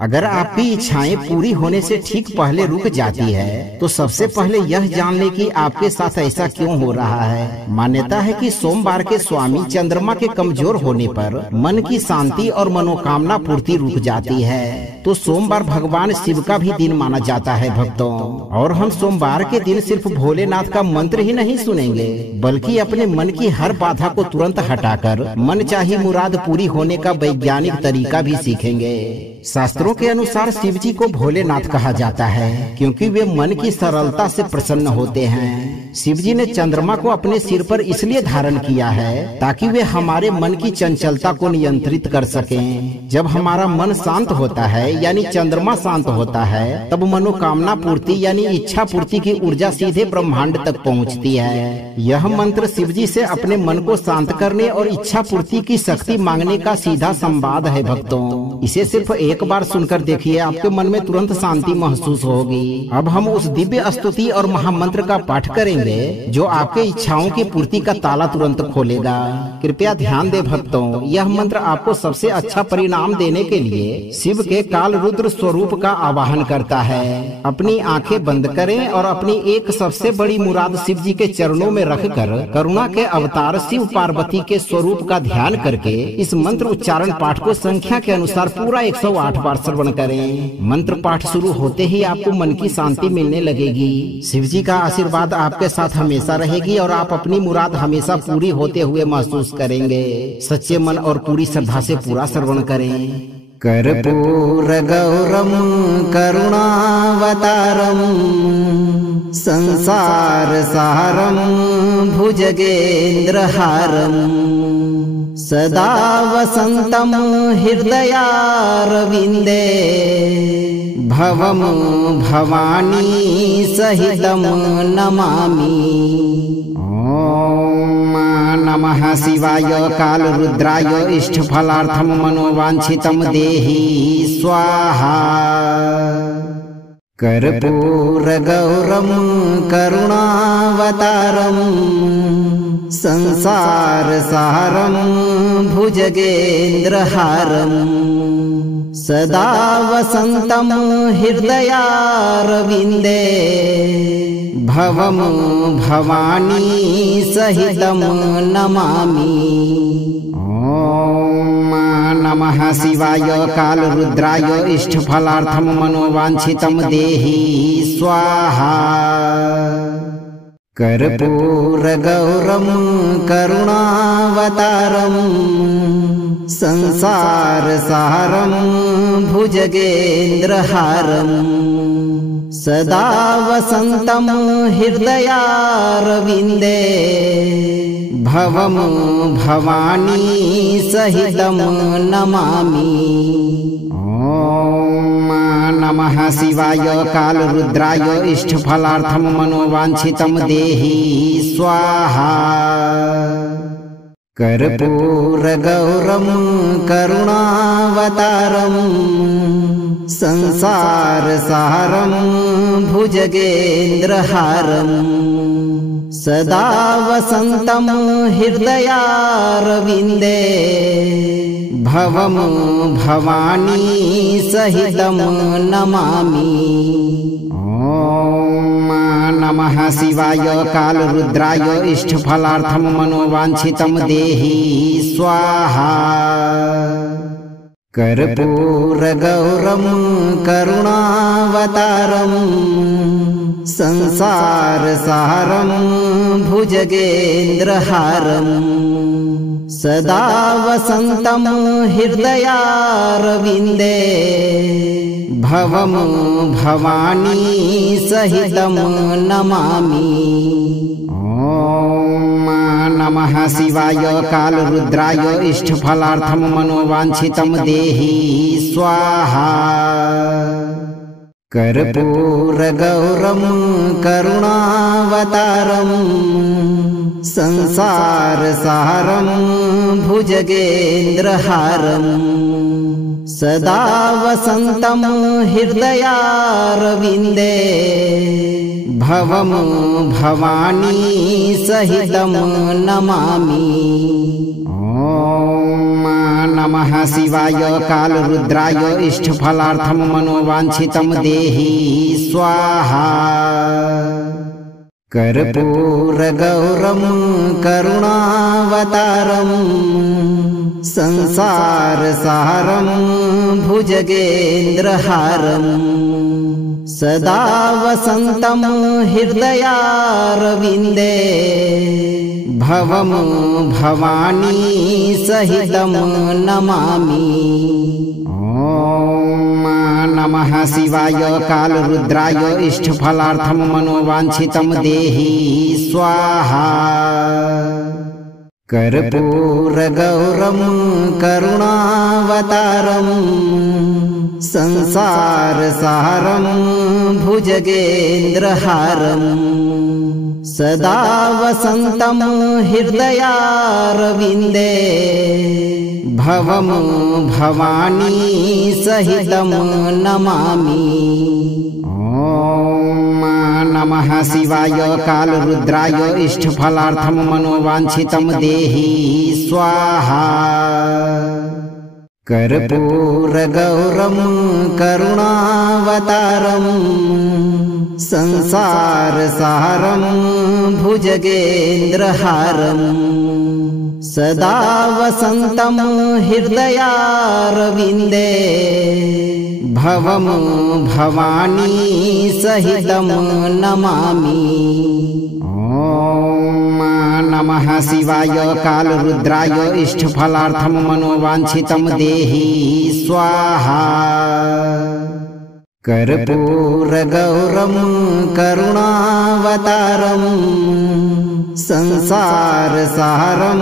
अगर आपकी इच्छाएं पूरी होने से ठीक पहले रुक जाती है तो सबसे पहले यह जान ले कि आपके साथ ऐसा क्यों हो रहा है। मान्यता है कि सोमवार के स्वामी चंद्रमा के कमजोर होने पर मन की शांति और मनोकामना पूर्ति रुक जाती है। तो सोमवार भगवान शिव का भी दिन माना जाता है भक्तों। और हम सोमवार के दिन सिर्फ भोलेनाथ का मंत्र ही नहीं सुनेंगे बल्कि अपने मन की हर बाधा को तुरंत हटाकर मनचाही मुराद पूरी होने का वैज्ञानिक तरीका भी सीखेंगे। शास्त्रों के अनुसार शिव जी को भोलेनाथ कहा जाता है क्योंकि वे मन की सरलता से प्रसन्न होते हैं। शिव जी ने चंद्रमा को अपने सिर पर इसलिए धारण किया है ताकि वे हमारे मन की चंचलता को नियंत्रित कर सकें। जब हमारा मन शांत होता है यानी चंद्रमा शांत होता है तब मनोकामना पूर्ति यानी इच्छा पूर्ति की ऊर्जा सीधे ब्रह्मांड तक पहुंचती है। यह मंत्र शिव जी से अपने मन को शांत करने और इच्छा पूर्ति की शक्ति मांगने का सीधा संवाद है भक्तों। इसे सिर्फ एक बार सुनकर देखिए, आपके मन में तुरंत शांति महसूस होगी। अब हम उस दिव्य स्तुति और महामंत्र का पाठ करेंगे जो आपके इच्छाओं की पूर्ति का ताला तुरंत खोलेगा। कृपया ध्यान दें भक्तों, यह मंत्र आपको सबसे अच्छा परिणाम देने के लिए शिव के काल रुद्र स्वरूप का आवाहन करता है। अपनी आंखें बंद करें और अपनी एक सबसे बड़ी मुराद शिव जी के चरणों में रखकर करुणा के अवतार शिव पार्वती के स्वरूप का ध्यान करके इस मंत्र उच्चारण पाठ को संख्या के अनुसार पूरा 108 बार श्रवण करें। मंत्र पाठ शुरू होते ही आपको मन की शांति मिलने लगेगी। शिव जी का आशीर्वाद आपके साथ हमेशा रहेगी और आप अपनी मुराद हमेशा पूरी होते हुए महसूस करेंगे। सच्चे मन और पूरी श्रद्धा से पूरा श्रवण करें। कर्पूर गौरम करुणावतारम संसार सारम भुजगेन्द्रहारम सदा वसंतम हृदयारविंदे भवम भवानी सहितम नमामि। ओम नमः शिवाय काल रुद्राय इष्टफलार्थम मनोवांछितम देहि स्वाहा। कर्पूर गौरम करुणावतारम संसार सारम भुजगेन्द्रहारम सदा वसंतम हृदयारविंदे भवम भवानी सहितम नमामि। ओम नमः शिवाय काल रुद्राय इष्टफलार्थम मनोवांछितम देहि स्वाहा। कर्पूर गौरम करुणावतारम संसार सारम भुजगेन्द्रहारम सदा वसंतम हृदयारविंदे भवम भवानी सहितम नमामि। ओम नमः शिवाय काल रुद्राय इष्टफलार्थम मनोवांछितम देहि स्वाहा। कर्पूर गौरम करुणावतारम संसार सारम भुजगेन्द्रहारम सदा वसंतम हृदयारविंदे भवम भवानी सहितम नमामि। ओम नमः शिवाय काल रुद्राय इष्टफलार्थम मनोवांछितम देहि स्वाहा। कर्पूर गौरम करुणावतारम संसार सारम भुजगेन्द्रहारम सदा वसंतम हृदयारविंदे भवम भवानी सहितम नमामि। ओम नमः शिवाय काल रुद्राय इष्टफलार्थम मनोवांछितम देहि स्वाहा। कर्पूर गौरम करुणावतारम संसारसारं भुजगेन्द्रहारं सदा वसन्तं हृदयारविन्दे भवं भवानी सहितं नमामि। नमः शिवाय कालरुद्राय इष्टफलार्थं मनोवांछितं देहि स्वाहा। कर्पूरगौरं करुणावतारं संसारसारं भुजगेन्द्रहारं सदा वसन्तं हृदयारविन्दे भवं भवानी सहितं नमामि। नमः शिवाय कालरुद्राय इष्टफलार्थं मनोवांछितं देहि स्वाहा। कर्पूरगौरं करुणावतारं संसारसारं भुजगेन्द्रहारं सदा वसन्तं हृदयारविन्दे भवं भवानी सहितं नमामि। नमः शिवाय कालरुद्राय इष्टफलार्थं मनोवांछितं देहि स्वाहा। कर्पूरगौरं करुणावतारं संसारसारं भुजगेन्द्रहारं सदा वसन्तं हृदयारविन्दे भवं भवानी सहितं नमामि। नमः शिवाय कालरुद्राय इष्टफलार्थं मनोवांछितं देहि स्वाहा। कर्पूरगौरं करुणावतारं संसारसारं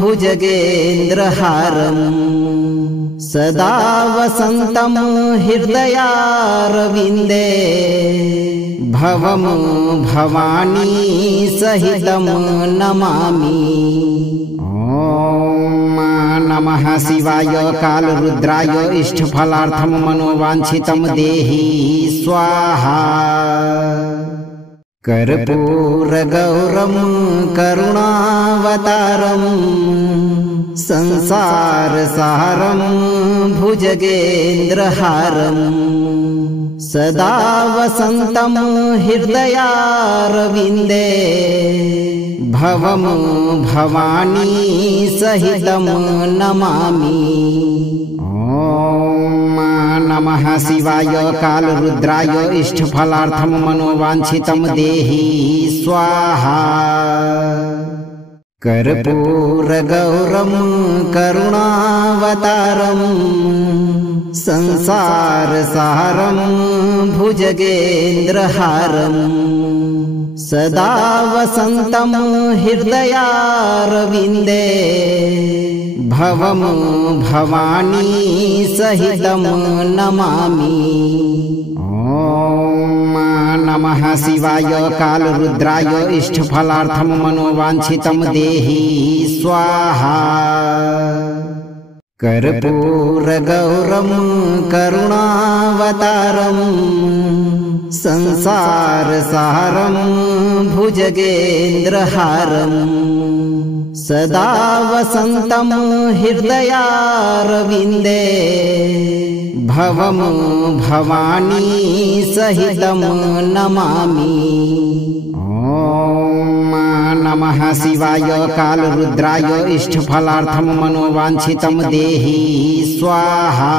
भुजगेन्द्रहारं सदा वसन्तं हृदयारविन्दे भवं भवानी सहितं नमामि। नमः शिवाय कालरुद्राय इष्टफलार्थं मनोवांछितं देहि स्वाहा। कर्पूरगौरं करुणावतारं संसारसारं भुजगेन्द्रहारं सदा वसन्तं हृदयारविन्दे भवं भवानी सहितं नमामि। नमः शिवाय कालरुद्राय इष्टफलार्थं मनोवांछितं देहि स्वाहा। कर्पूरगौरं करुणावतारं संसारसारं भुजगेन्द्रहारं सदा वसन्तं हृदयारविन्दे भवं भवानी सहितं नमामि। नमः शिवाय कालरुद्राय इष्टफलार्थं मनोवांछितं देहि स्वाहा। कर्पूरगौरं करुणावतारं संसारसारं भुजगेन्द्रहारं सदा वसन्तं हृदयारविन्दे भवं भवानी सहितं नमामि। नमः शिवाय कालरुद्राय इष्टफलार्थं मनोवांछितं देहि स्वाहा।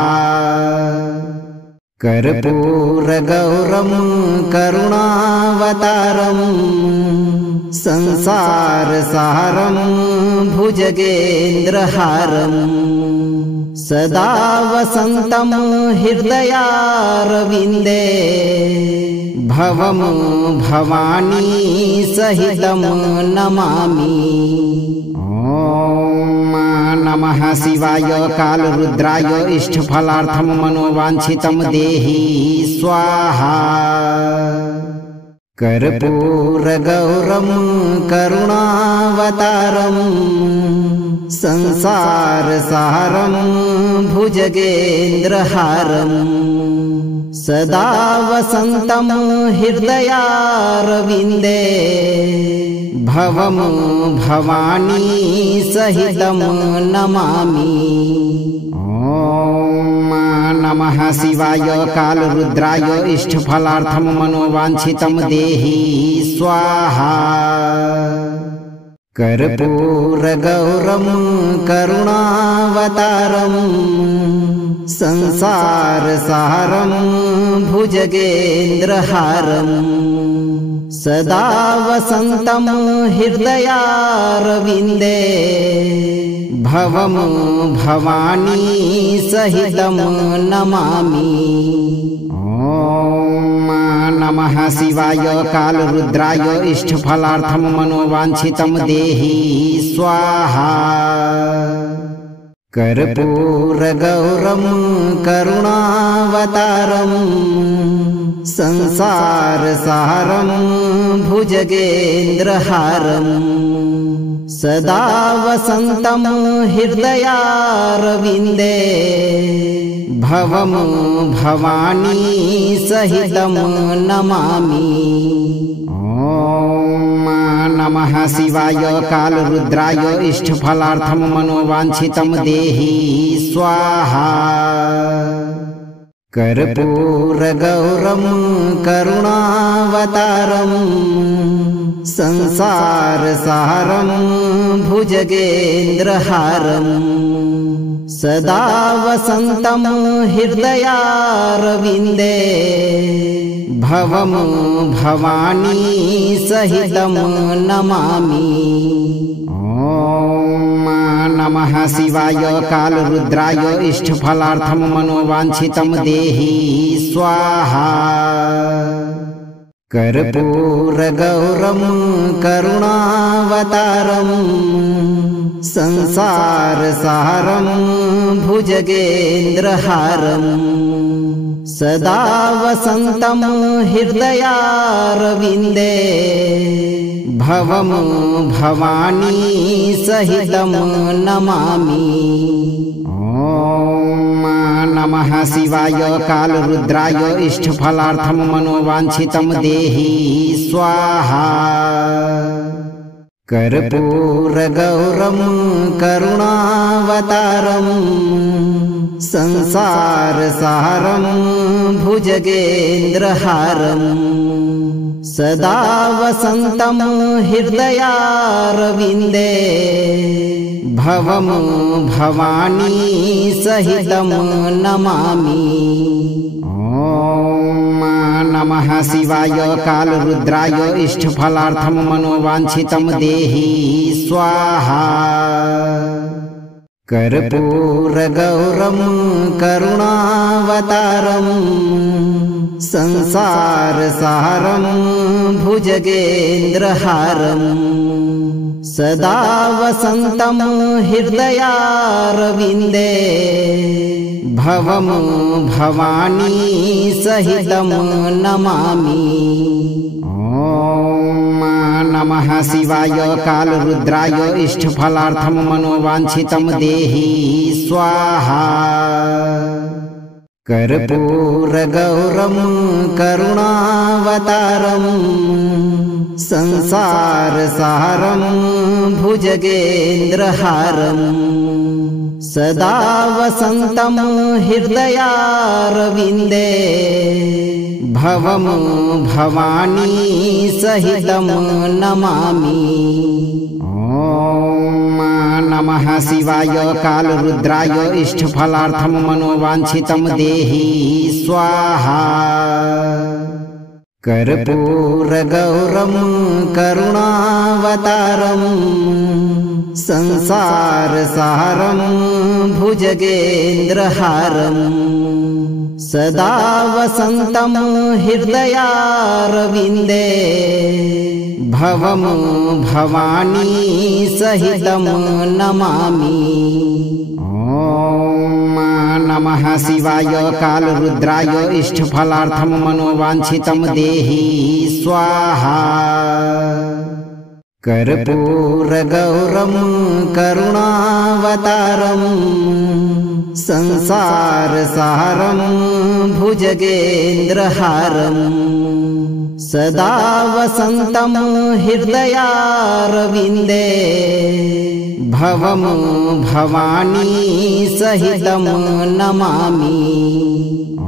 कर्पूरगौरं करुणावतारं संसारसारं भुजगेन्द्रहारं सदा वसन्तं हृदयारविन्दे भवं भवानी सहितं नमामि। नमः शिवाय कालरुद्राय इष्टफलार्थं मनोवांछितं देहि स्वाहा। कर्पूरगौरं करुणावतारं संसारसारं भुजगेन्द्रहारं सदा वसन्तं हृदयारविन्दे भवं भवानी सहितं नमामि। नमः शिवाय कालरुद्राय इष्टफलार्थं मनोवांछितं देहि स्वाहा। कर्पूरगौरं करुणावतारं संसारसारं भुजगेन्द्रहारं सदा वसन्तं हृदयारविन्दे भवं भवानी सहितं नमामि। नमः शिवाय कालरुद्राय इष्टफलार्थं मनोवांछितं देहि स्वाहा। कर्पूरगौरं करुणावतारं संसारसारं भुजगेन्द्रहारं सदा वसन्तं हृदयारविन्दे भवं भवानी सहितं नमामि। नमः शिवाय कालरुद्राय इष्टफलार्थं मनोवांछितं देहि स्वाहा। कर्पूरगौरं करुणावतारं संसारसारं भुजगेन्द्रहारं सदा वसन्तं हृदयारविन्दे भवं भवानी सहितं नमामि। नमः शिवाय कालरुद्राय इष्टफलार्थं मनोवांछितं देहि स्वाहा। कर्पूरगौरं करुणावतारं संसारसारं भुजगेन्द्रहारं सदा वसन्तं हृदयारविन्दे भवं भवानी सहितं नमामि। नमः शिवाय कालरुद्राय इष्टफलार्थं मनोवांछितं देहि स्वाहा। कर्पूरगौरं करुणावतारं संसारसारं भुजगेन्द्रहारं सदा वसन्तं हृदयारविन्दे भवं भवानी सहितं नमामि। नमः शिवाय कालरुद्राय इष्टफलार्थं मनोवांछितं देहि स्वाहा। कर्पूरगौरं करुणावतारं संसारसारं भुजगेन्द्रहारं सदा वसन्तं हृदयारविन्दे भवं भवानी सहितं नमामि। नमः शिवाय कालरुद्राय इष्टफलार्थं मनोवांछितं देहि स्वाहा। कर्पूरगौरं करुणावतारं संसारसारं भुजगेन्द्रहारं सदा वसन्तं हृदयारविन्दे भवं भवानी सहितं नमामि। नमः शिवाय कालरुद्राय इष्टफलार्थं मनोवांछितं देहि स्वाहा। कर्पूरगौरं करुणावतारं संसारसारं भुजगेन्द्रहारं सदा वसन्तं हृदयारविन्दे भवं भवानी सहितं नमामि। ॐ नमः शिवाय कालरुद्राय इष्टफलार्थं मनोवाञ्छितं देहि स्वाहा। कर्पूरगौरं करुणावतारं संसारसारं भुजगेन्द्रहारं सदा वसन्तं हृदयारविन्दे भवं भवानी सहितं नमामि। ॐ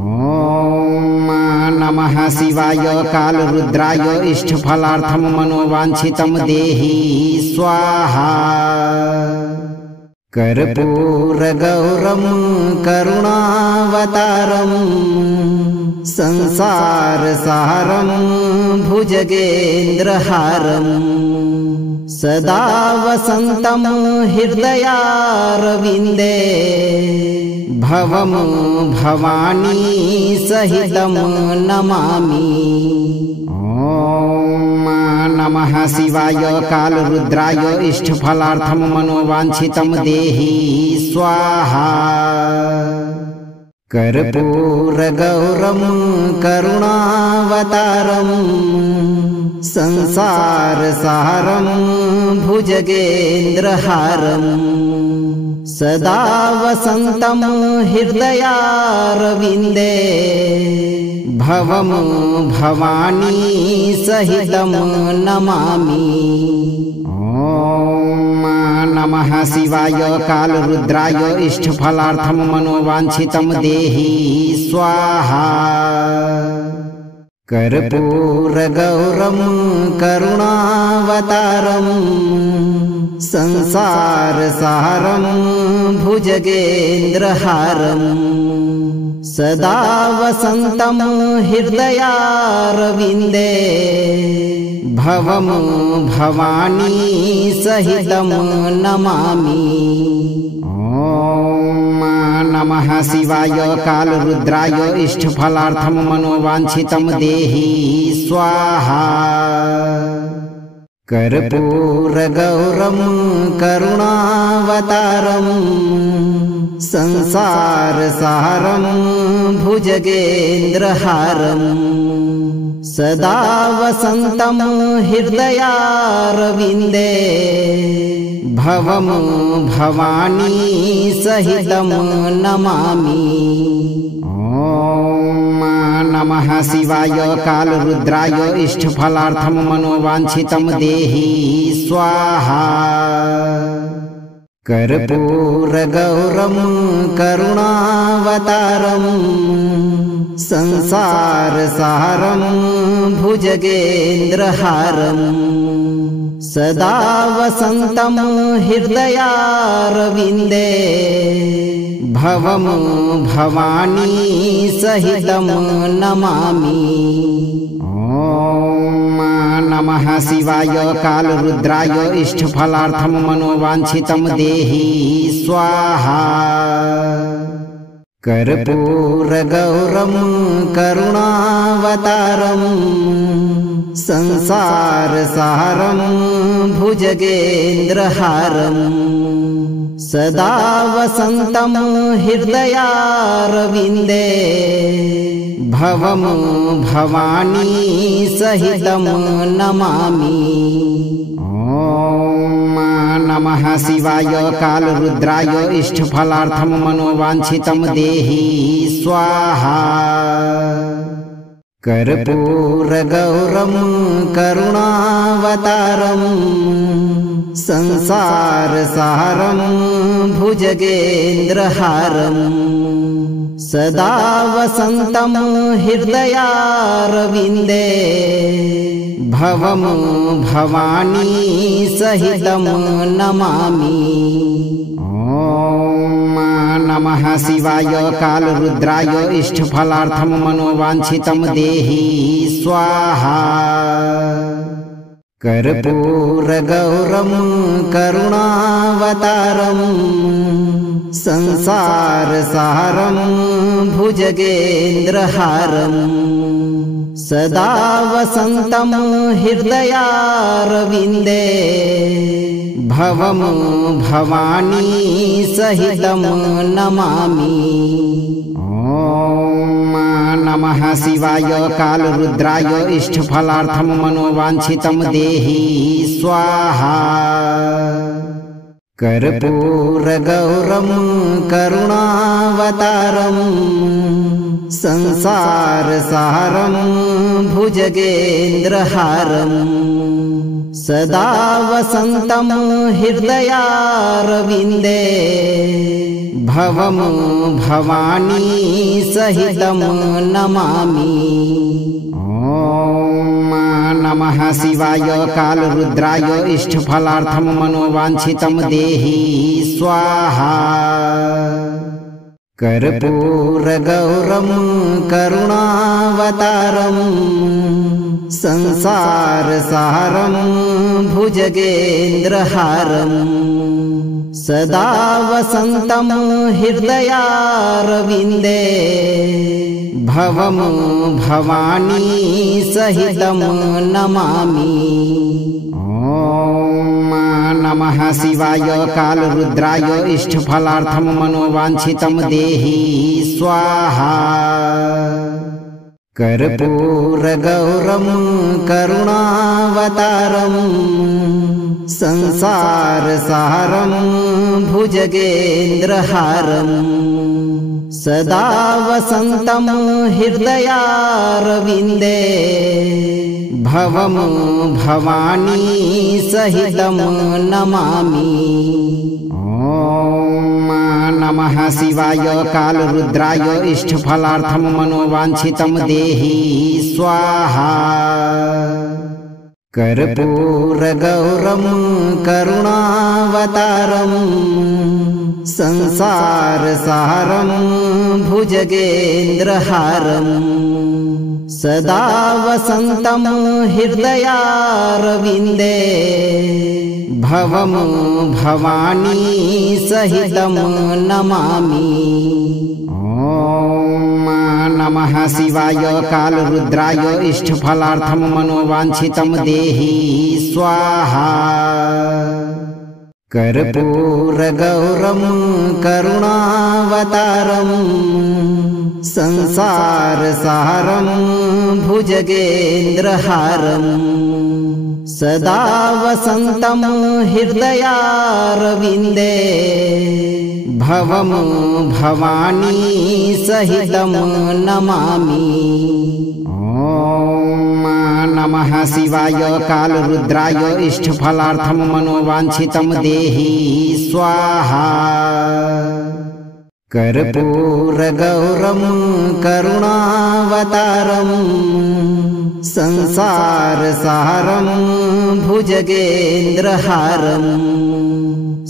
नमः शिवाय कालरुद्राय इष्टफलार्थं मनोवाञ्छितं देहि स्वाहा। कर्पूरगौरं करुणावतारं संसारसारं भुजगेन्द्रहारं सदा वसन्तं हृदयारविन्दे भवं भवानी सहितं नमामि। ॐ नमः शिवाय कालरुद्राय इष्टफलार्थं मनोवाञ्छितं देहि स्वाहा। कर्पूरगौरं करुणावतारं संसारसारं भुजगेन्द्रहारं सदा वसन्तं हृदयारविन्दे भवं भवानी सहितं नमामि। ॐ नमः शिवाय कालरुद्राय इष्टफलार्थं मनोवाञ्छितं देहि स्वाहा। कर्पूरगौरं करुणावतारं संसारसारं भुजगेन्द्रहारं सदा वसन्तं हृदयारविन्दे भवं भवानी सहितं नमामि। ॐ नमः शिवाय कालरुद्राय इष्टफलार्थं मनोवाञ्छितं देहि स्वाहा। कर्पूरगौरं करुणावतारं संसारसारं भुजगेन्द्रहारं सदा वसन्तं हृदयारविन्दे भवं भवानी सहितं नमामि। ॐ नमः शिवाय कालरुद्राय इष्टफलार्थं मनोवाञ्छितं देहि स्वाहा। कर्पूरगौरं करुणावतारं संसारसारं भुजगेन्द्रहारं सदा वसन्तं हृदयारविन्दे भवं भवानी सहितं नमामि। ॐ नमः शिवाय कालरुद्राय इष्टफलार्थं मनोवाञ्छितं देहि स्वाहा। कर्पूरगौरं करुणावतारं संसारसारं भुजगेन्द्रहारं सदा वसन्तं हृदयारविन्दे भवं भवानी सहितं नमामि। ॐ नमः शिवाय कालरुद्राय इष्टफलार्थं मनोवाञ्छितं देहि स्वाहा। कर्पूरगौरं करुणावतारं संसारसारं भुजगेन्द्रहारं सदा वसन्तं हृदयारविन्दे भवं भवानी सहितं नमामि। ॐ नमः शिवाय कालरुद्राय इष्टफलार्थं मनोवाञ्छितं देहि स्वाहा। कर्पूरगौरं करुणावतारं संसारसारं भुजगेन्द्रहारं सदा वसन्तं हृदयारविन्दे भवं भवानी सहितं नमामि। ॐ नमः शिवाय कालरुद्राय इष्टफलार्थं मनोवाञ्छितं देहि स्वाहा। कर्पूरगौरं करुणावतारं संसारसारं भुजगेन्द्रहारं सदा वसन्तं हृदयारविन्दे भवं भवानी सहितं नमामि। ॐ नमः शिवाय कालरुद्राय इष्टफलार्थं मनोवाञ्छितं देहि स्वाहा। कर्पूरगौरं करुणावतारं संसारसारं भुजगेन्द्रहारं सदा वसन्तं हृदयारविन्दे भवं भवानी सहितं नमामि। ॐ नमः शिवाय कालरुद्राय इष्टफलार्थं मनोवाञ्छितं देहि स्वाहा। कर्पूरगौरं करुणावतारं संसारसारं भुजगेन्द्रहारं सदा वसन्तं हृदयारविन्दे भवं भवानी सहितं नमामि। ॐ नमः शिवाय कालरुद्राय इष्टफलार्थं मनोवाञ्छितं देहि स्वाहा। कर्पूरगौरं करुणावतारं संसारसारं भुजगेन्द्रहारं सदा वसन्तं हृदयारविन्दे भवं भवानी सहितं नमामि। ॐ नमः शिवाय कालरुद्राय इष्टफलार्थं मनोवाञ्छितं देहि स्वाहा। कर्पूरगौरं करुणावतारं संसारसारं भुजगेन्द्रहारं सदा वसन्तं हृदयारविन्दे भवं भवानी सहितं नमामि। ॐ नमः शिवाय कालरुद्राय इष्टफलार्थं मनोवाञ्छितं देहि स्वाहा। कर्पूरगौरं करुणावतारं संसारसारं भुजगेन्द्रहारं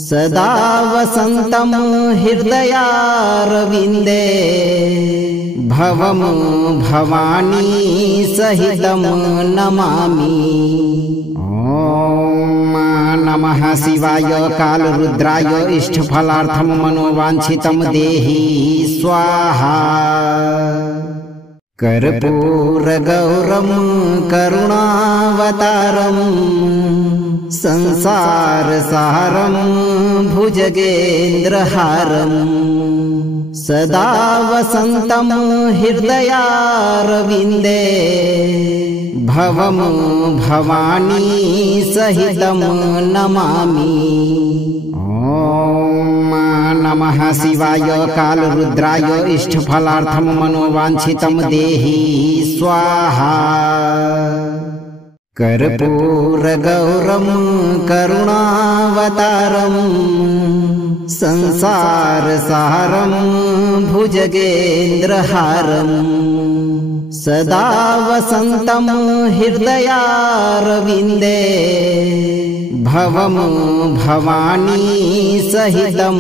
सदा वसन्तं हृदयारविन्दे भवं भवानी सहितं नमामि। ॐ नमः शिवाय कालरुद्राय इष्टफलार्थं मनोवाञ्छितं देहि स्वाहा। कर्पूरगौरं करुणावतारं संसारसारं भुजगेन्द्रहारं सदा वसन्तं हृदयारविन्दे भवं भवानी सहितं नमामि। ॐ नमः शिवाय कालरुद्राय इष्टफलार्थं मनोवाञ्छितं देहि स्वाहा। कर्पूरगौरं करुणावतारं संसारसारं भुजगेन्द्रहारं सदा वसन्तं हृदयारविन्दे भवं भवानी सहितं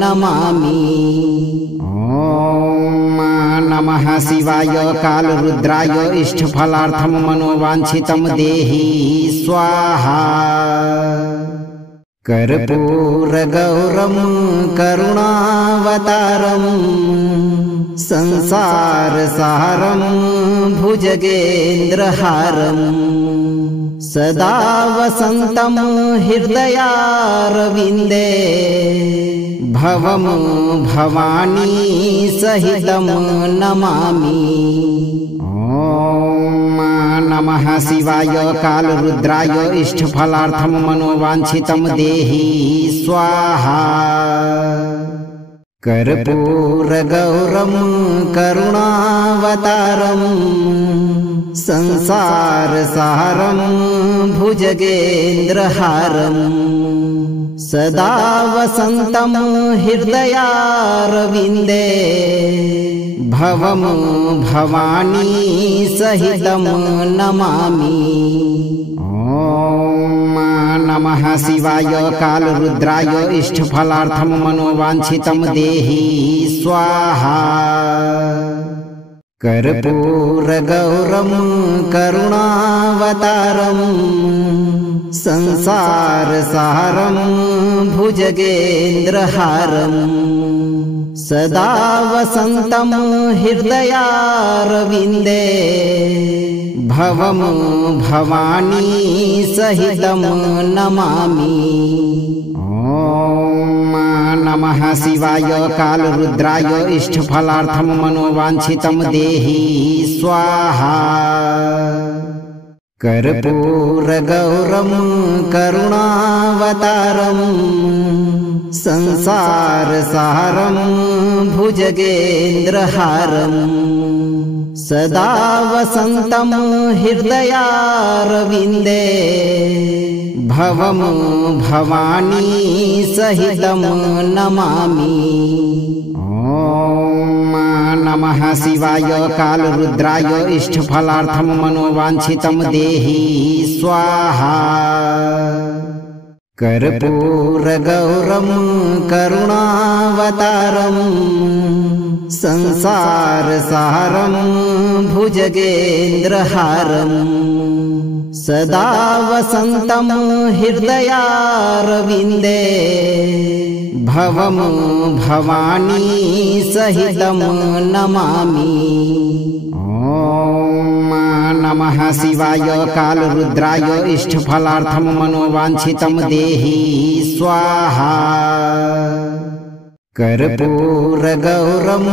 नमामि। ॐ नमः शिवाय कालरुद्राय इष्टफलार्थं मनोवाञ्छितं देहि स्वाहा। कर्पूरगौरं करुणावतारं संसारसारं भुजगेन्द्रहारं सदा वसन्तं हृदयारविन्दे भवं भवानी सहितं नमामि। नमः शिवाय कालरुद्राय इष्टफलार्थं मनोवांछितं देहि स्वाहा। कर्पूरगौरं करुणावतारं संसारसारं भुजगेन्द्रहारं सदा वसन्तं हृदयारविन्दे भवं भवानी सहितं नमामि। नमः शिवाय कालरुद्राय इष्टफलार्थं मनोवांछितं देहि स्वाहा। कर्पूरगौरं करुणावतारं संसारसारं भुजगेन्द्रहारं सदा वसन्तं हृदयारविन्दे भवं भवानी सहितं नमामि। नमः शिवाय कालरुद्राय इष्टफलार्थं मनोवांछितं देहि स्वाहा। कर्पूरगौरं करुणावतारं संसारसारं भुजगेन्द्रहारं सदा वसन्तं हृदयारविन्दे भवं भवानी सहितं नमामि। नमः शिवाय कालरुद्राय इष्टफलार्थं मनोवांछितं देहि स्वाहा। कर्पूरगौरं करुणावतारं संसारसारं भुजगेन्द्रहारं सदा वसन्तं हृदयारविन्दे भवं भवानी सहितं नमामि। नमः शिवाय कालरुद्राय इष्टफलार्थं मनोवांछितं देहि स्वाहा। कर्पूरगौरं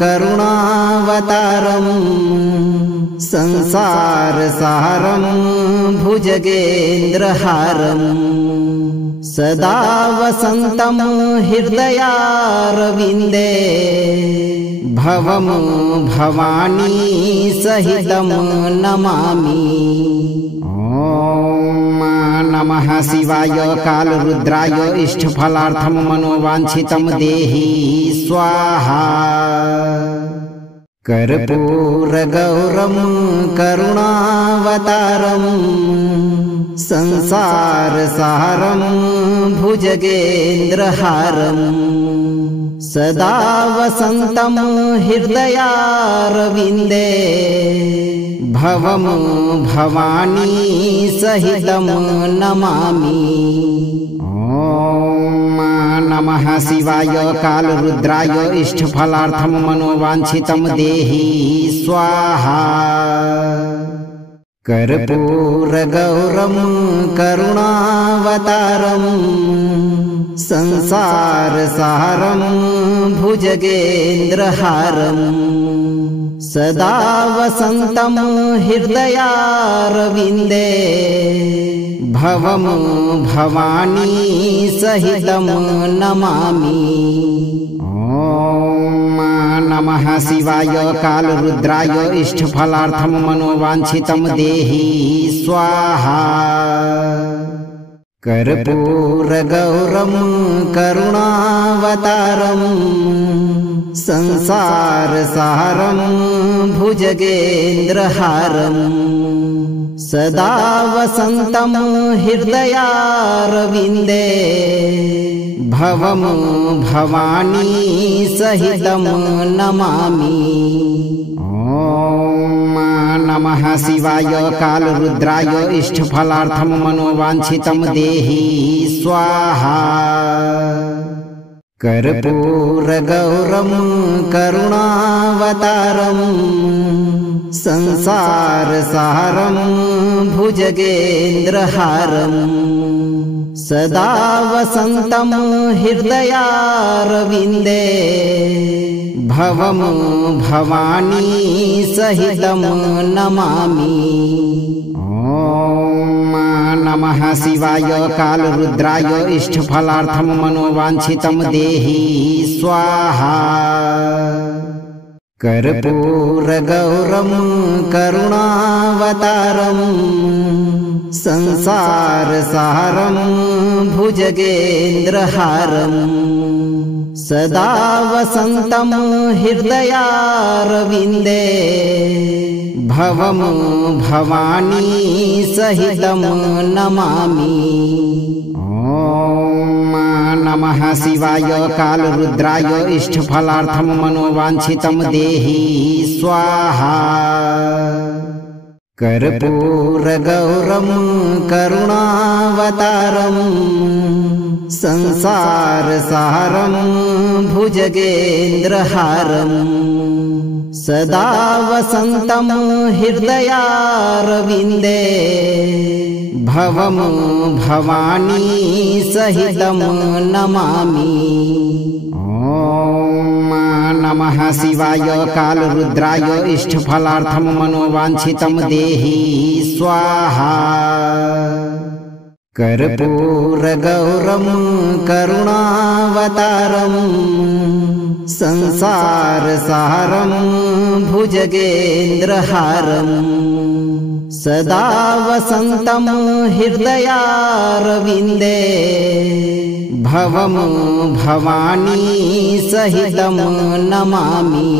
करुणावतारं संसारसारं भुजगेन्द्रहारं सदा वसन्तं हृदयारविन्दे भवं भवानी सहितं नमामि। नमः शिवाय कालरुद्राय इष्टफलार्थं मनोवांछितं देहि स्वाहा। कर्पूरगौरं करुणावतारं संसारसारं भुजगेन्द्रहारं सदा वसन्तं हृदयारविन्दे भवं भवानी सहितं नमामि। नमः शिवाय कालरुद्राय इष्टफलार्थं मनोवांछितं देहि स्वाहा। कर्पूरगौरं करुणावतारं संसारसारं भुजगेन्द्रहारं सदा वसन्तं हृदयारविन्दे भवं भवानी सहितं नमामि। नमः शिवाय कालरुद्राय इष्टफलार्थं मनोवांछितं देहि स्वाहा। कर्पूरगौरं करुणावतारं संसारसारं भुजगेन्द्रहारं सदा वसन्तं हृदयारविन्दे भवं भवानी सहितं नमामि। नमः शिवाय कालरुद्राय इष्टफलार्थं मनोवांछितं देहि स्वाहा। कर्पूरगौरं करुणावतारं संसारसारं भुजगेन्द्रहारं सदा वसन्तं हृदयारविन्दे भवं भवानी सहितं नमामि। नमः शिवाय कालरुद्राय इष्टफलार्थं मनोवांछितं देहि स्वाहा। कर्पूरगौरं करुणावतारं संसारसारं भुजगेन्द्रहारं सदा वसन्तं हृदयारविन्दे भवं भवानी सहितं नमामि। नमः शिवाय कालरुद्राय इष्टफलार्थं मनोवांछितं देहि स्वाहा। कर्पूरगौरं करुणावतारं संसारसारं भुजगेन्द्रहारं सदा वसन्तं हृदयारविन्दे भवं भवानी सहितं नमामि। नमः शिवाय कालरुद्राय इष्टफलार्थं मनोवांछितं देहि स्वाहा। कर्पूरगौरं करुणावतारं संसारसारं भुजगेन्द्रहारं सदा वसन्तं हृदयारविन्दे भवं भवानी सहितं नमामि।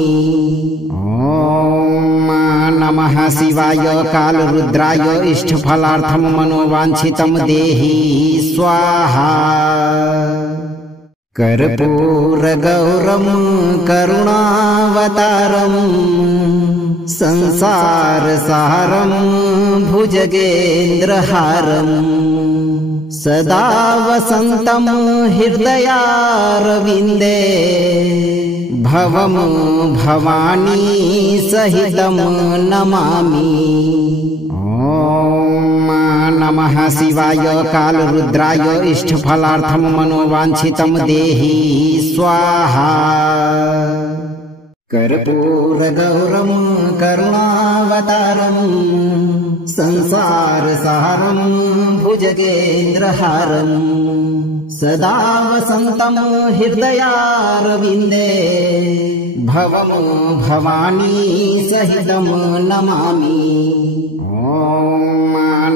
नमः शिवाय कालरुद्राय इष्टफलार्थं मनोवांछितं देहि स्वाहा। कर्पूरगौरं करुणावतारं संसारसारं भुजगेन्द्रहारं सदा वसन्तं हृदयारविन्दे भवं भवानी सहितं नमामि। नमः शिवाय कालरुद्राय इष्टफलार्थं मनोवांछितं देहि स्वाहा। कर्पूरगौरं करुणावतारं संसारसारं भुजगेन्द्रहारं सदा वसन्तं हृदयारविन्दे भवं भवानी सहितं नमामि।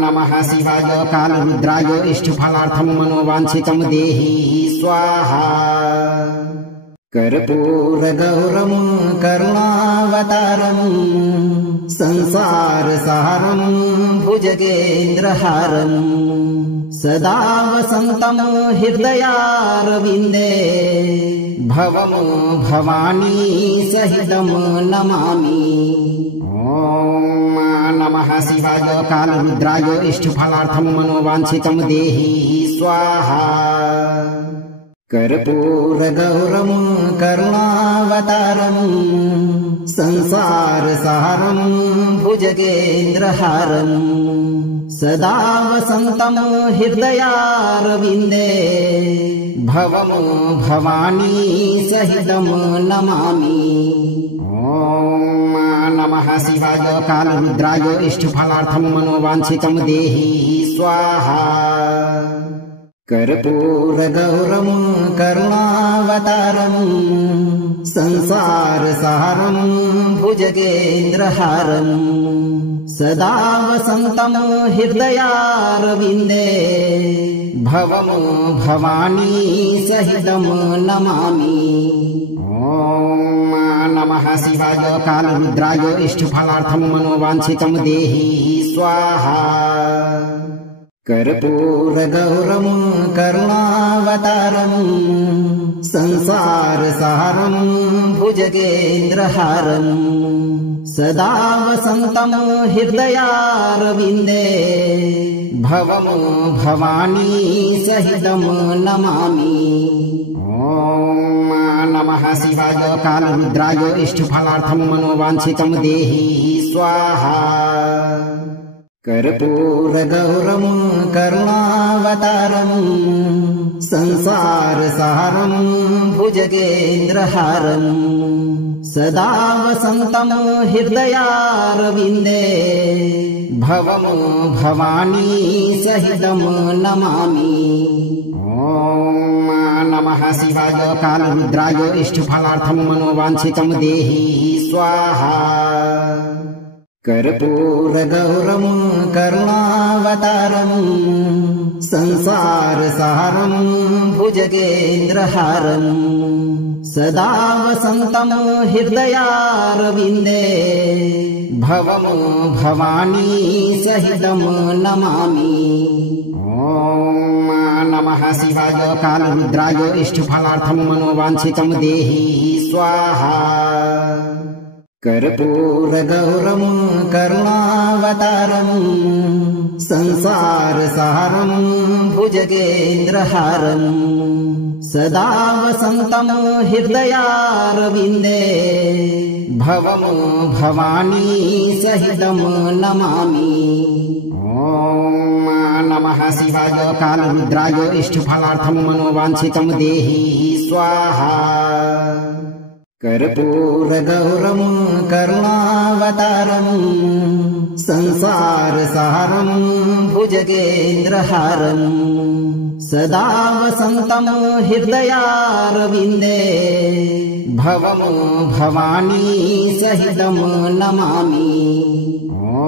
नमः शिवाय कालरुद्राय इष्टफलार्थं मनोवांछितं देहि स्वाहा। कर्पूरगौरं करुणावतारं संसारसारं भुजगेन्द्रहारं सदा वसन्तं हृदयारविन्दे भवं भवानी सहितं नमामि। नमः शिवाय कालरुद्राय इष्टफलार्थं मनोवांछितं देहि स्वाहा। कर्पूरगौरं करुणावतारं संसारसारं भुजगेन्द्रहारं सदा वसन्तं हृदयारविन्दे भवं भवानी सहितं नमामि। नमः शिवाय कालरुद्राय इष्टफलार्थं मनोवांछितं देहि स्वाहा। कर्पूरगौरं करुणावतारं संसारसारं भुजगेन्द्रहारं सदा वसन्तं हृदयारविन्दे भवं भवानी सहितं नमामि। नमः शिवाय कालरुद्राय इष्टफलार्थं मनोवांछितं देहि स्वाहा। कर्पूरगौरं करुणावतारं संसारसारं भुजगेन्द्रहारं सदा वसन्तं हृदयारविन्दे भवं भवानी सहितं नमामि। ॐ नमः शिवाय कालरुद्राय इष्टफलार्थं मनोवाञ्छितं देहि स्वाहा। कर्पूरगौरं करुणावतारं संसारसारं भुजगेन्द्रहारं सदा वसन्तं हृदयारविन्दे भवं भवानी सहितं नमामि। ॐ नमः शिवाय कालरुद्राय इष्टफलार्थं मनोवाञ्छितं देहि स्वाहा। कर्पूरगौरं करुणावतारं संसारसारं भुजगेन्द्रहारं सदा वसन्तं हृदयारविन्दे भवं भवानी सहितं नमामि। ॐ नमः शिवाय कालरुद्राय इष्टफलार्थं मनोवाञ्छितं देहि स्वाहा। कर्पूरगौरं करुणावतारं संसारसारं भुजगेन्द्रहारं सदा वसन्तं हृदयारविन्दे भवं भवानी सहितं नमामि। ॐ नमः शिवाय कालरुद्राय इष्टफलार्थं मनोवाञ्छितं देहि स्वाहा। कर्पूरगौरं करुणावतारं संसारसारं भुजगेन्द्रहारं सदा वसन्तं हृदयारविन्दे भवं भवानी सहितं नमामि। ॐ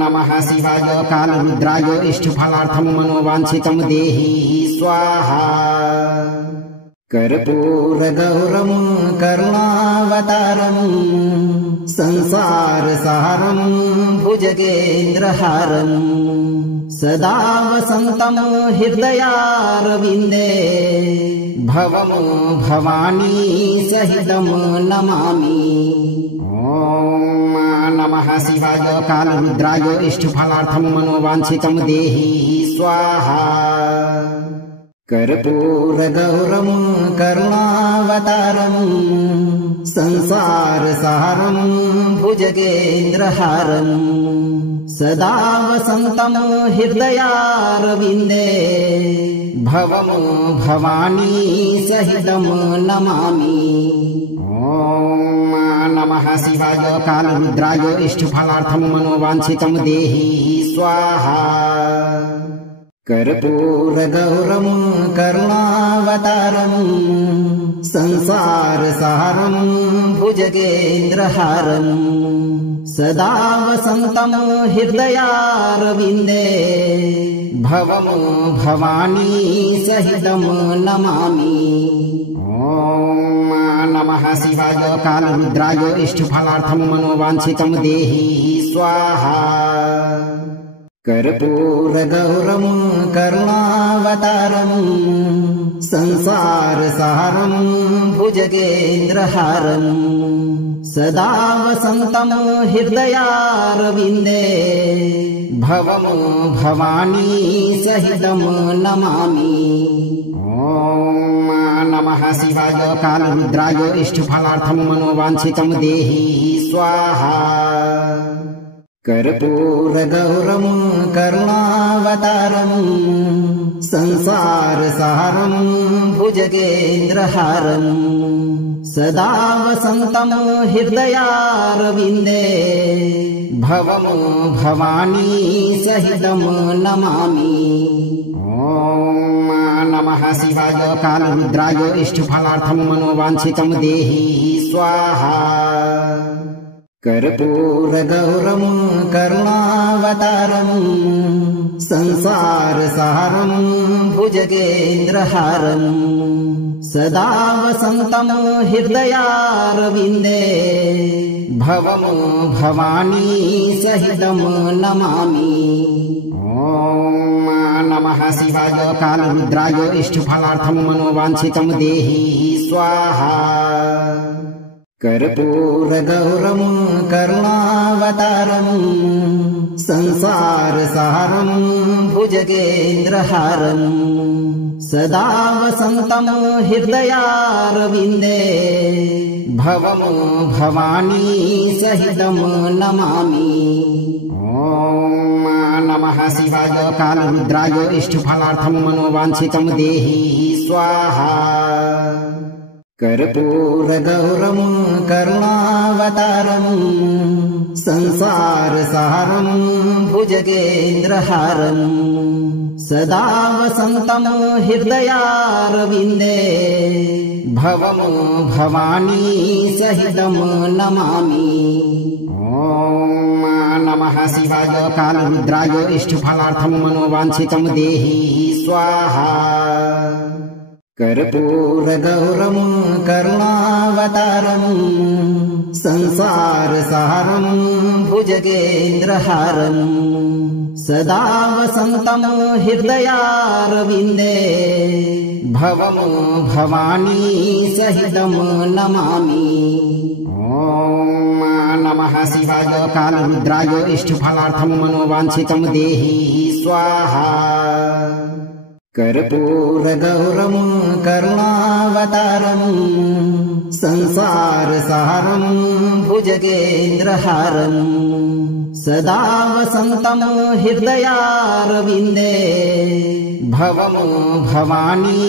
नमः शिवाय कालरुद्राय इष्टफलार्थं मनोवाञ्छितं देहि स्वाहा। कर्पूरगौरं करुणावतारं संसारसारं भुजगेन्द्रहारं सदा वसन्तं हृदयारविन्दे भवं भवानी सहितं नमामि। ॐ नमः शिवाय कालरुद्राय इष्टफलार्थं मनोवाञ्छितं देहि स्वाहा। कर्पूरगौरं करुणावतारं संसारसारं भुजगेन्द्रहारं सदा वसन्तं हृदयारविन्दे भवं भवानी सहितं नमामि। ॐ नमः शिवाय कालरुद्राय इष्टफलार्थं मनोवाञ्छितं देहि स्वाहा। कर्पूरगौरं करुणावतारं संसारसारं भुजगेन्द्रहारं सदा वसन्तं हृदयारविन्दे भवं भवानी सहितं नमामि। ॐ नमः शिवाय कालरुद्राय इष्टफलार्थं मनोवाञ्छितं देहि स्वाहा। कर्पूरगौरं करुणावतारं संसारसारं भुजगेन्द्रहारं सदा वसन्तं हृदयारविन्दे भवं भवानी सहितं नमामि। ॐ नमः शिवाय कालरुद्राय इष्टफलार्थं मनोवाञ्छितं देहि स्वाहा। कर्पूरगौरं करुणावतारं संसारसारं भुजगेन्द्रहारं सदा वसन्तं हृदयारविन्दे भवं भवानी सहितं नमामि। ॐ नमः शिवाय कालरुद्राय इष्टफलार्थं मनोवाञ्छितं देहि स्वाहा। कर्पूरगौरं करुणावतारं संसारसारं भुजगेन्द्रहारं सदा वसन्तं हृदयारविन्दे भवं भवानी सहितं नमामि। नमः शिवाय कालरुद्राय इष्टफलार्थं मनोवाञ्छितं देहि स्वाहा। कर्पूरगौरं करुणावतारं संसारसारं भुजगेन्द्रहारं सदा वसन्तं हृदयारविन्दे भवं भवानी सहितं नमामि। नमः शिवाय कालरुद्राय इष्टफलार्थं मनोवाञ्छितं देहि स्वाहा। कर्पूरगौरं करुणावतारं संसारसारं भुजगेन्द्रहारं सदा वसन्तं हृदयारविन्दे भवं भवानी सहितं नमामि। नमः शिवाय कालरुद्राय इष्टफलार्थं मनोवाञ्छितं देहि स्वाहा। कर्पूरगौरं करुणावतारं संसारसारं भुजगेन्द्रहारं सदा वसन्तं हृदयारविन्दे भवं भवानी सहितं नमामि। नमः शिवाय कालरुद्राय इष्टफलार्थं मनोवाञ्छितं देहि स्वाहा। कर्पूरगौरं करुणावतारं संसारसारं भुजगेन्द्रहारं सदा वसन्तं हृदयारविन्दे भवं भवानी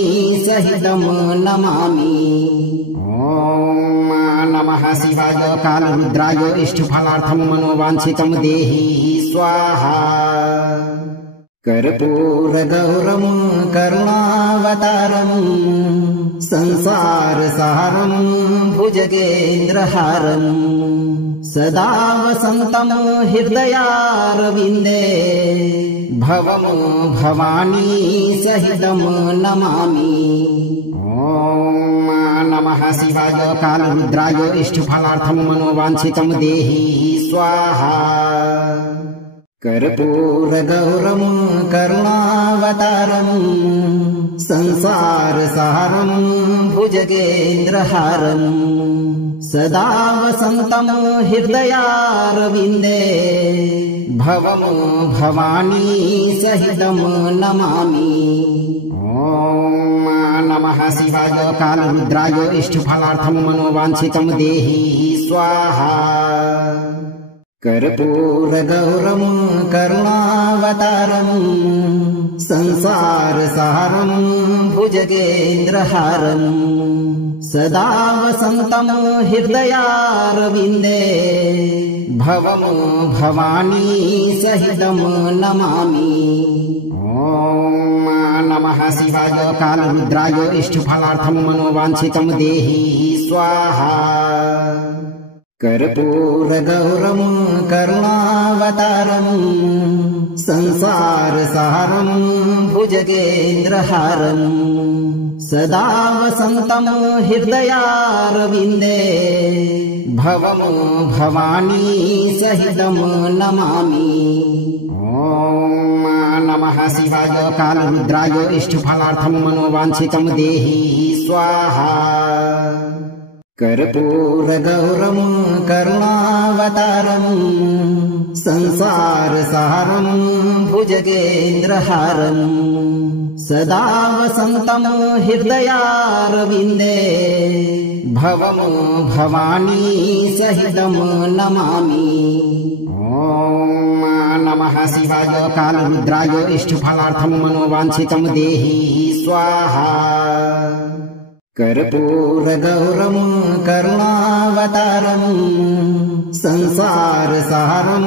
सहितं नमामि। नमः शिवाय कालरुद्राय इष्टफलार्थं मनोवाञ्छितं देहि स्वाहा। कर्पूरगौरं करुणावतारं संसारसारं भुजगेन्द्रहारं सदा वसन्तं हृदयारविन्दे भवं भवानी सहितं नमामि। नमः शिवाय कालरुद्राय इष्टफलार्थं मनोवाञ्छितं देहि स्वाहा। कर्पूरगौरं करुणावतारं संसारसारं भुजगेन्द्रहारं सदा वसन्तं हृदयारविन्दे भवं भवानी सहितं नमामि। नमः शिवाय कालरुद्राय इष्टफलार्थं मनोवाञ्छितं देहि स्वाहा। कर्पूरगौरं करुणावतारं संसारसारं भुजगेन्द्रहारं सदा वसन्तं हृदयारविन्दे भवं भवानी सहितं नमामि। नमः शिवाय कालरुद्राय इष्टफलार्थं मनोवाञ्छितं देहि स्वाहा। कर्पूरगौरं करुणावतारं संसारसारं भुजगेन्द्रहारं सदा वसन्तं हृदयारविन्दे भवं भवानी सहितं नमामि। नमः शिवाय कालरुद्राय इष्टफलार्थं मनोवाञ्छितं देहि स्वाहा। कर्पूरगौरं करुणावतारं संसारसारं भुजगेन्द्रहारं सदा वसन्तं हृदयारविन्दे भवं भवानी सहितं नमामि। नमः शिवाय कालरुद्राय इष्टफलार्थं मनोवाञ्छितं देहि स्वाहा। कर्पूरगौरं करुणावतारं संसारसारं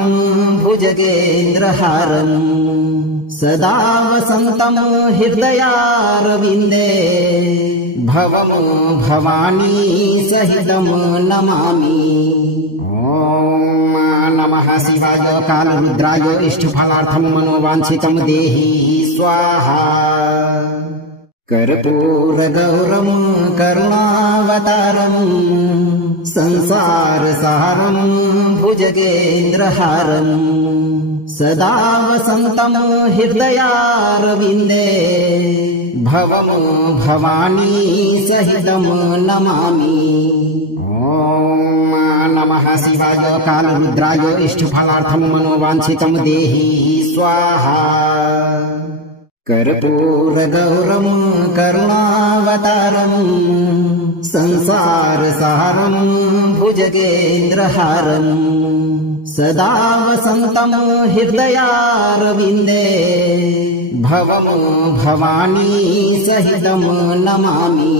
भुजगेन्द्रहारं सदा वसन्तं हृदयारविन्दे भवं भवानी सहितं नमामि। नमः शिवाय कालरुद्राय इष्टफलार्थं मनोवाञ्छितं देहि स्वाहा। कर्पूरगौरं करुणावतारं संसारसारं भुजगेन्द्रहारं सदा वसन्तं हृदयारविन्दे भवं भवानी सहितं नमामि। नमः शिवाय कालरुद्राय इष्टफलार्थं मनोवाञ्छितं देहि स्वाहा। कर्पूरगौरं करुणावतारं संसारसारं भुजगेन्द्रहारं सदा वसन्तं हृदयारविन्दे भवं भवानी सहितं नमामि।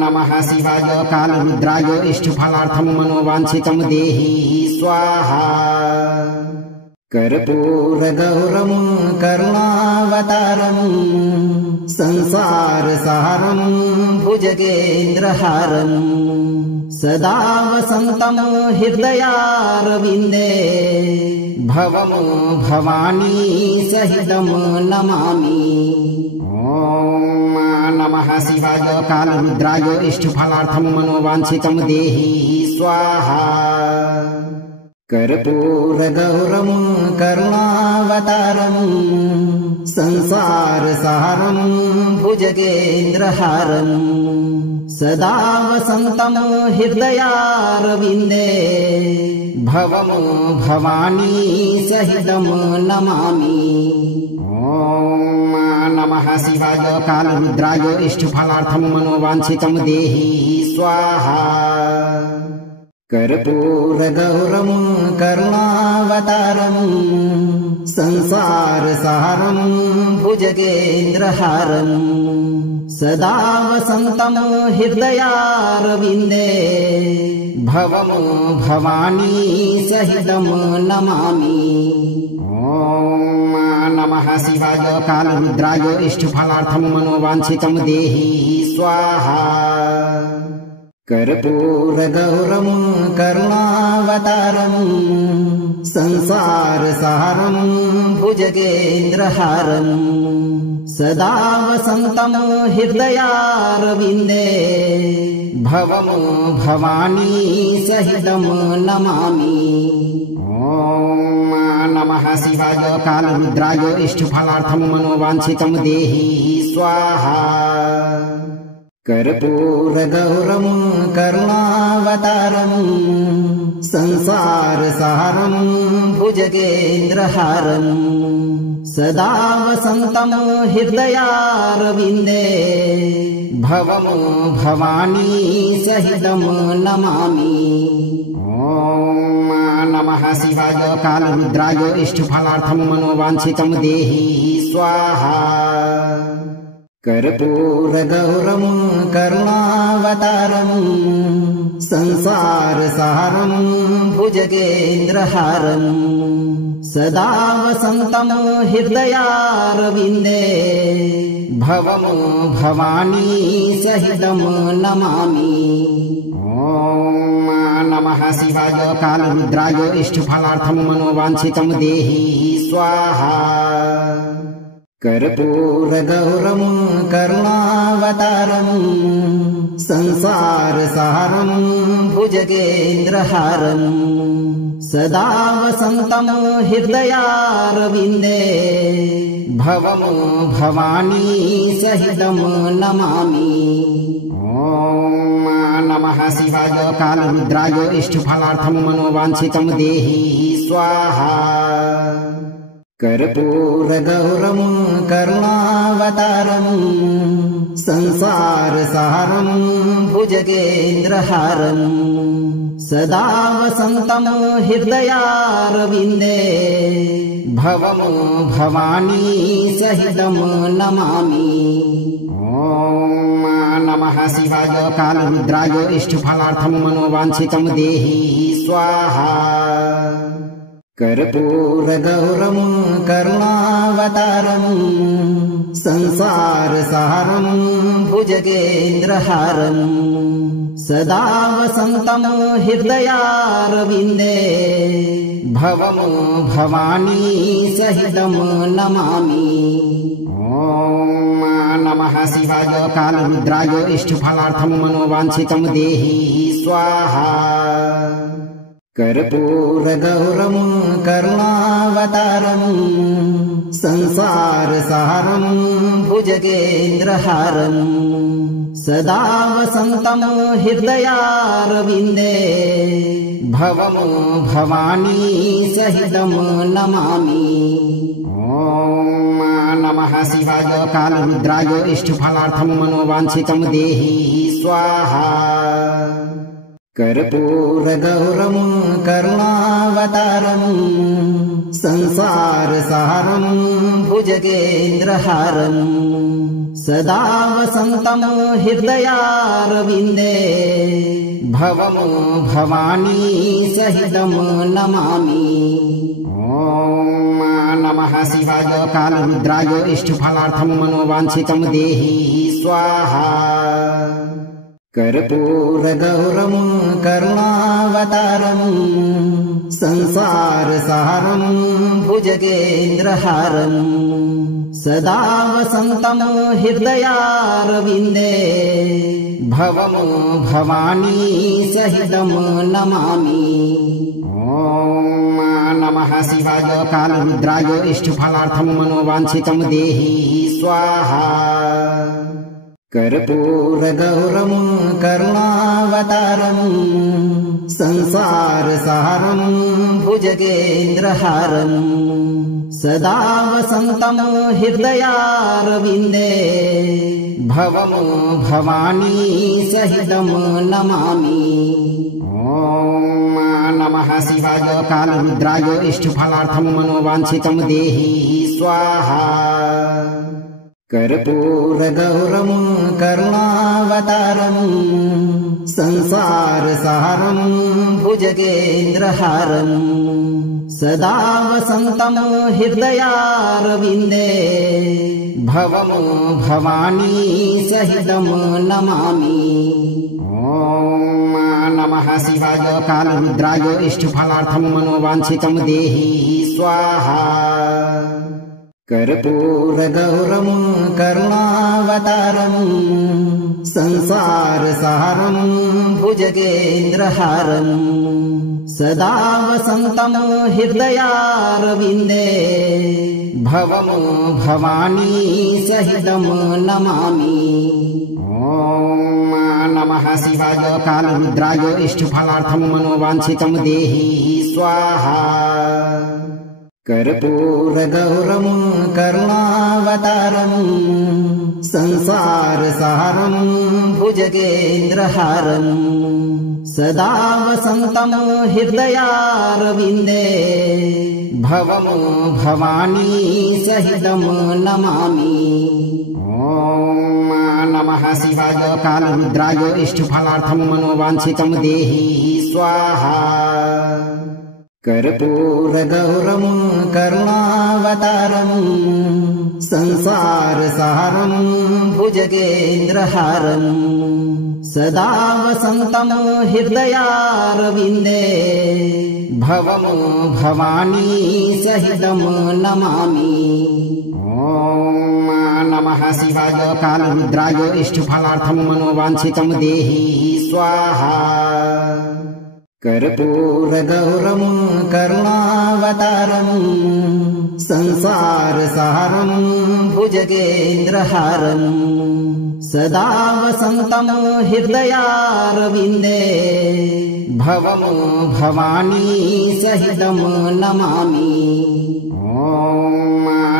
नमः शिवाय कालरुद्राय इष्टफलार्थं मनोवाञ्छितं देहि स्वाहा। कर्पूरगौरं करुणावतारं संसारसारं भुजगेन्द्रहारं सदा वसन्तं हृदयारविन्दे भवं भवानी सहितं नमामि। नमः शिवाय कालरुद्राय इष्टफलार्थं मनोवाञ्छितं देहि स्वाहा। कर्पूरगौरं करुणावतारं संसारसारं भुजगेन्द्रहारं सदा वसन्तं हृदयारविन्दे भवं भवानी सहितं नमामि। नमः शिवाय कालरुद्राय इष्टफलार्थं मनोवाञ्छितं देहि स्वाहा। कर्पूरगौरं करुणावतारं संसारसारं भुजगेन्द्रहारं सदा वसन्तं हृदयारविन्दे भवं भवानी सहितं नमामि। नमः शिवाय कालरुद्राय इष्टफलार्थं मनोवाञ्छितं देहि स्वाहा। कर्पूरगौरं करुणावतारं संसारसारं भुजगेन्द्रहारं सदा वसन्तं हृदयारविन्दे भवं भवानी सहितं नमामि। नमः शिवाय कालरुद्राय इष्टफलार्थं मनोवाञ्छितं देहि स्वाहा। कर्पूरगौरं करुणावतारं संसारसारं भुजगेन्द्रहारं सदा वसन्तं हृदयारविन्दे भवं भवानी सहितं नमामि। नमः शिवाय कालरुद्राय इष्टफलार्थं मनोवाञ्छितं देहि स्वाहा। कर्पूरगौरं करुणावतारं संसारसारं भुजगेन्द्रहारं सदा वसन्तं हृदयारविन्दे भवं भवानी सहितं नमामि। नमः शिवाय कालरुद्राय इष्टफलार्थं मनोवाञ्छितं देहि स्वाहा। कर्पूरगौरं करुणावतारं संसारसारं भुजगेन्द्रहारं सदा वसन्तं हृदयारविन्दे भवं भवानी सहितं नमामि। नमः शिवाय कालरुद्राय इष्टफलार्थं मनोवाञ्छितं देहि स्वाहा। कर्पूरगौरं करुणावतारं संसारसारं भुजगेन्द्रहारं सदा वसन्तं हृदयारविन्दे भवं भवानी सहितं नमामि। नमः शिवाय कालरुद्राय इष्टफलार्थं मनोवाञ्छितं देहि स्वाहा। कर्पूरगौरं करुणावतारं संसारसारं भुजगेन्द्रहारं सदा वसन्तं हृदयारविन्दे भवं भवानी सहितं नमामि। ॐ नमः शिवाय कालरुद्राय इष्टफलार्थं मनोवाञ्छितं देहि स्वाहा। कर्पूरगौरं करुणावतारं संसारसारं भुजगेन्द्रहारं सदा वसन्तं हृदयारविन्दे भवं भवानी सहितं नमामि। ॐ नमः शिवाय कालरुद्राय इष्टफलार्थं मनोवाञ्छितं देहि स्वाहा। कर्पूरगौरं करुणावतारं संसारसारं भुजगेन्द्रहारं सदा वसन्तं हृदयारविन्दे भवं भवानी सहितं नमामि। ॐ नमः शिवाय कालरुद्राय इष्टफलार्थं मनोवाञ्छितं देहि स्वाहा। कर्पूरगौरं करुणावतारं संसारसारं भुजगेन्द्रहारं सदा वसन्तं हृदयारविन्दे भवं भवानी सहितं नमामि। ॐ नमः शिवाय कालरुद्राय इष्टफलार्थं मनोवाञ्छितं देहि स्वाहा। कर्पूरगौरं करुणावतारं संसारसारं भुजगेन्द्रहारं सदा वसन्तं हृदयारविन्दे भवं भवानी सहितं नमामि। ॐ नमः शिवाय कालरुद्राय इष्टफलार्थं मनोवाञ्छितं देहि स्वाहा। कर्पूरगौरं करुणावतारं संसारसारं भुजगेन्द्रहारं सदा वसन्तं हृदयारविन्दे भवं भवानी सहितं नमामि। ॐ नमः शिवाय कालरुद्राय इष्टफलार्थं मनोवाञ्छितं देहि स्वाहा। कर्पूरगौरं करुणावतारं संसारसारं भुजगेन्द्रहारं सदा वसन्तं हृदयारविन्दे भवं भवानी सहितं नमामि। ॐ नमः शिवाय कालरुद्राय इष्टफलार्थं मनोवाञ्छितं देहि स्वाहा। कर्पूरगौरं करुणावतारं संसारसारं भुजगेन्द्रहारं सदा वसन्तं हृदयारविन्दे भवं भवानी सहितं नमामि। ॐ नमः शिवाय कालरुद्राय इष्टफलार्थं मनोवाञ्छितं देहि स्वाहा। कर्पूरगौरं करुणावतारं संसारसारं भुजगेन्द्रहारं सदा वसन्तं हृदयारविन्दे भवं भवानी सहितं नमामि। ॐ नमः शिवाय कालरुद्राय इष्टफलार्थं मनोवाञ्छितं देहि स्वाहा। कर्पूरगौरं करुणावतारं संसारसारं भुजगेन्द्रहारं सदा वसन्तं हृदयारविन्दे भवं भवानी सहितं नमामि। ॐ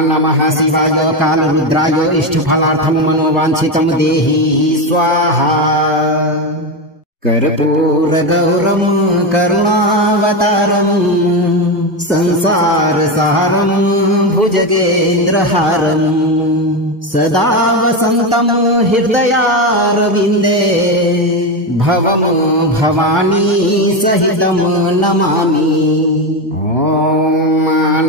नमः शिवाय कालरुद्राय इष्टफलार्थं मनोवाञ्छितं देहि स्वाहा। कर्पूरगौरं करुणावतारं संसारसारं भुजगेन्द्रहारं सदा वसन्तं हृदयारविन्दे भवं भवानी सहितं नमामि। ॐ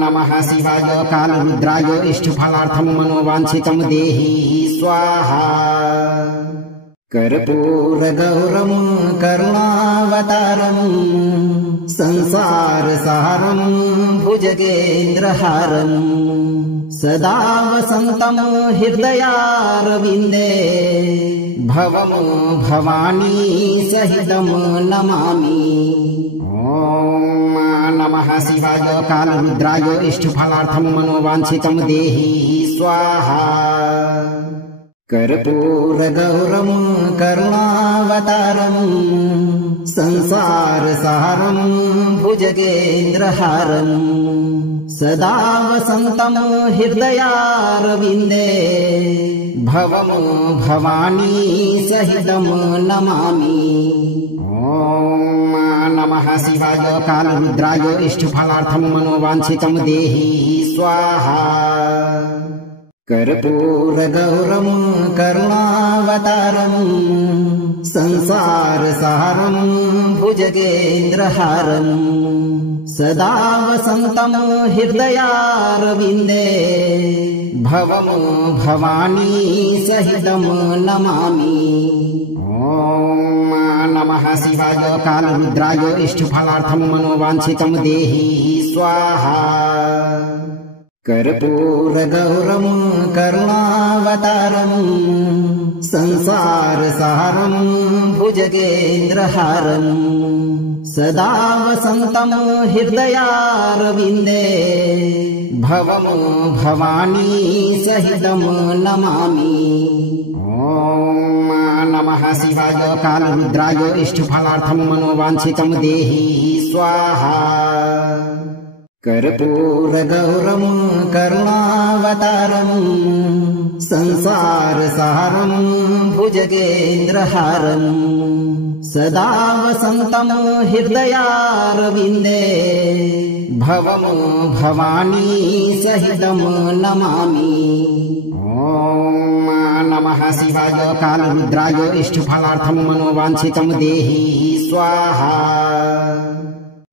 नमः शिवाय कालरुद्राय इष्टफलार्थं मनोवाञ्छितं देहि स्वाहा। कर्पूरगौरं करुणावतारं संसारसारं भुजगेन्द्रहारं सदा वसन्तं हृदयारविन्दे भवं भवानी सहितं नमामि। ॐ नमः शिवाय कालरुद्राय इष्टफलार्थं मनोवाञ्छितं देहि स्वाहा। कर्पूरगौरं करुणावतारं संसारसारं भुजगेन्द्रहारं सदा वसन्तं हृदयारविन्दे भवं भवानी सहितं नमामि। ॐ नमः शिवाय कालरुद्राय इष्टफलार्थं मनोवाञ्छितं देहि स्वाहा। कर्पूरगौरं करुणावतारं संसारसारं भुजगेन्द्रहारं सदा वसन्तं हृदयारविन्दे भवं भवानी सहितं नमामि। ॐ नमः शिवाय कालरुद्राय इष्टफलार्थं मनोवाञ्छितं देहि स्वाहा। कर्पूरगौरं करुणावतारं संसारसारं भुजगेन्द्रहारं सदा वसन्तं हृदयारविन्दे भवं भवानी सहितं नमामि। ॐ नमः शिवाय कालरुद्राय इष्टफलार्थं मनोवाञ्छितं देहि स्वाहा। कर्पूरगौरं करुणावतारं संसारसारं भुजगेन्द्रहारं सदा वसन्तं हृदयारविन्दे भवं भवानी सहितं नमामि। ॐ नमः शिवाय कालरुद्राय इष्टफलार्थं मनोवाञ्छितं देहि स्वाहा।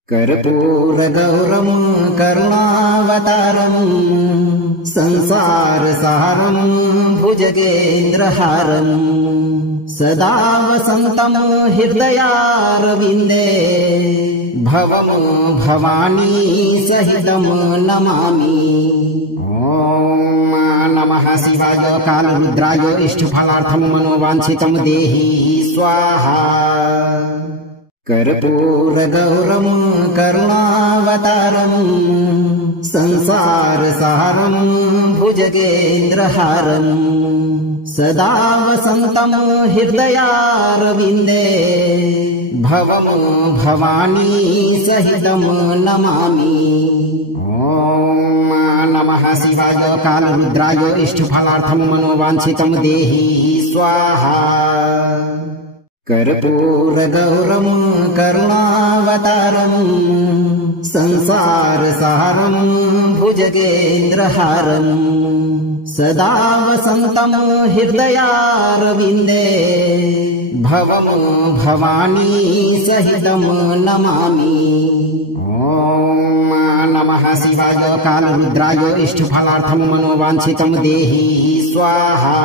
कर्पूरगौरं करुणावतारं संसारसारं भुजगेन्द्रहारं सदा वसन्तं हृदयारविन्दे भवं भवानी सहितं नमामि। ॐ नमः शिवाय कालरुद्राय इष्टफलार्थं मनोवाञ्छितं देहि स्वाहा। कर्पूरगौरं करुणावतारं संसारसारं भुजगेन्द्रहारं सदा वसन्तं हृदयारविन्दे भवं भवानी सहितं नमामि। ॐ नमः शिवाय कालरुद्राय इष्टफलार्थं मनोवाञ्छितं देहि स्वाहा। कर्पूरगौरं करुणावतारं संसारसारं भुजगेन्द्रहारं सदा वसन्तं हृदयारविन्दे भवं भवानी सहितं नमामि। ॐ नमः शिवाय कालरुद्राय इष्टफलार्थं मनोवाञ्छितं देहि स्वाहा।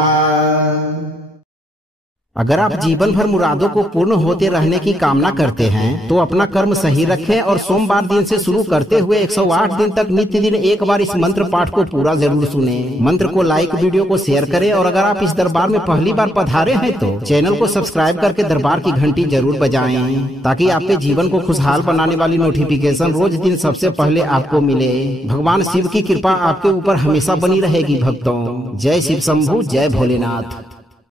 अगर आप जीवन भर मुरादों को पूर्ण होते रहने की कामना करते हैं तो अपना कर्म सही रखें और सोमवार दिन से शुरू करते हुए 108 दिन तक नित्य दिन एक बार इस मंत्र पाठ को पूरा जरूर सुने। मंत्र को लाइक, वीडियो को शेयर करें और अगर आप इस दरबार में पहली बार पधारे हैं तो चैनल को सब्सक्राइब करके दरबार की घंटी जरूर बजाएं ताकि आपके जीवन को खुशहाल बनाने वाली नोटिफिकेशन रोज दिन सबसे पहले आपको मिले। भगवान शिव की कृपा आपके ऊपर हमेशा बनी रहेगी भक्तों। जय शिव शंभू, जय भोलेनाथ।